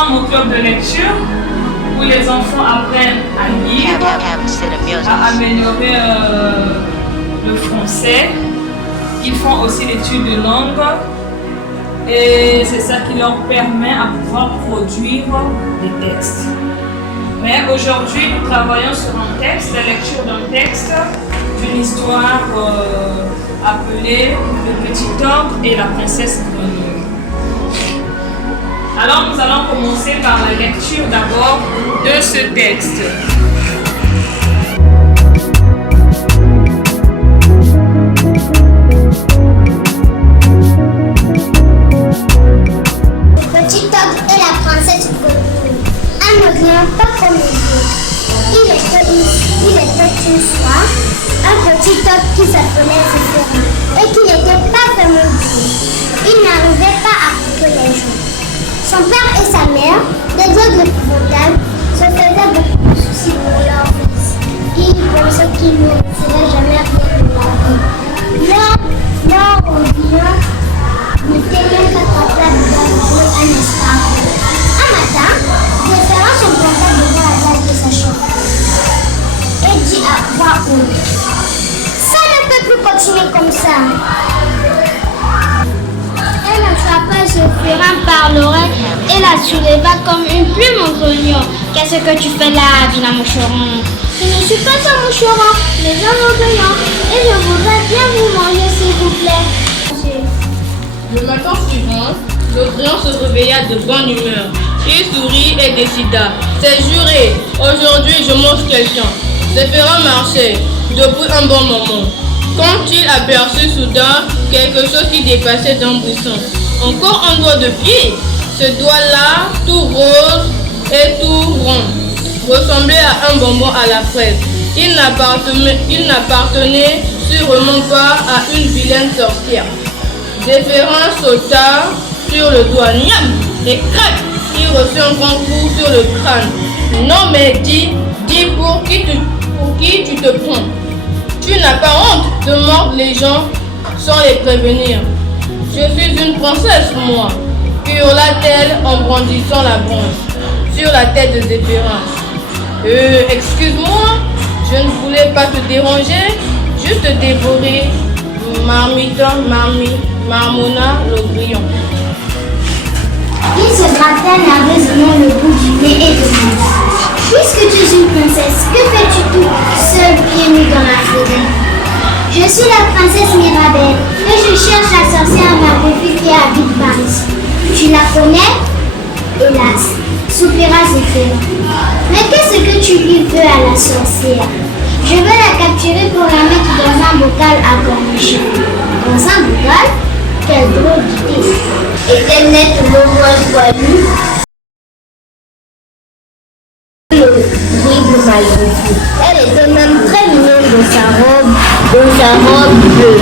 sommes au club de lecture où les enfants apprennent à lire, à améliorer le français. Ils font aussi l'étude de langue et c'est ça qui leur permet à pouvoir produire des textes. Mais aujourd'hui, nous travaillons sur un texte, la lecture d'un texte, d'une histoire appelée Le Petit Ogre et la Princesse Grenouille. Alors nous allons commencer par la lecture d'abord de ce texte. Le Petit Ogre et la Princesse Grenouille. Un ogre pas comme les autres. Il était une fois un petit ogre qui s'appelait Zéphyrin et qui n'était pas vraiment doux. Il n'arrivait pas à couper les gens. Son père et sa mère, des ogres épouvantables, se faisaient beaucoup de soucis pour leur fils. Ils pensaient qu'ils ne réussiraient jamais rien de leur vie. Leur opinion n'était même pas capable d'arriver un instant. Un matin, Zéphyrin se planta devant la glace de sa chambre et dit à voix haute: ça ne peut plus continuer comme ça. Elle attrapa Zéphyrin par l'oreille et la souleva comme une plume en grognon. Qu'est-ce que tu fais là, vilain moucheron? Je ne suis pas un moucheron, mais un orgueillant, et je voudrais bien vous manger, s'il vous plaît. Le matin suivant, le grillon se réveilla de bonne humeur. Il sourit et décida: c'est juré, aujourd'hui je mange quelqu'un. Zéphyrin marchait depuis un bon moment, quand il aperçut soudain quelque chose qui dépassait d'un buisson. Encore un doigt de pied. Ce doigt-là, tout rose et tout rond, ressemblait à un bonbon à la fraise. Il n'appartenait sûrement pas à une vilaine sorcière. Zéphyrin sauta sur le doigt, niam, et crac, il reçut un grand coup sur le crâne. Non mais dis pour qui tu te prends? Tu n'as pas honte de mordre les gens sans les prévenir. Je suis une princesse, moi, hurla-t-elle en brandissant la branche sur la tête de Zéphyrin. Excuse-moi, je ne voulais pas te déranger, juste dévorer, marmonna le grillon. Il se grattait nerveusement le bout du nez et demanda: puisque tu es une princesse, que fais-tu tout seul pieds nus dans la forêt? Je suis la princesse Mirabelle et je cherche la sorcière Maléfique qui habite par ici. Tu la connais? Hélas, soupira Zéphyrin. Mais qu'est-ce que tu lui veux à la sorcière? Je veux la capturer pour la mettre dans un bocal à cornichons. Dans un bocal? Quelle drôle d'idée! Et n'est le moins poilu. Elle était même très mignonne dans sa robe bleue.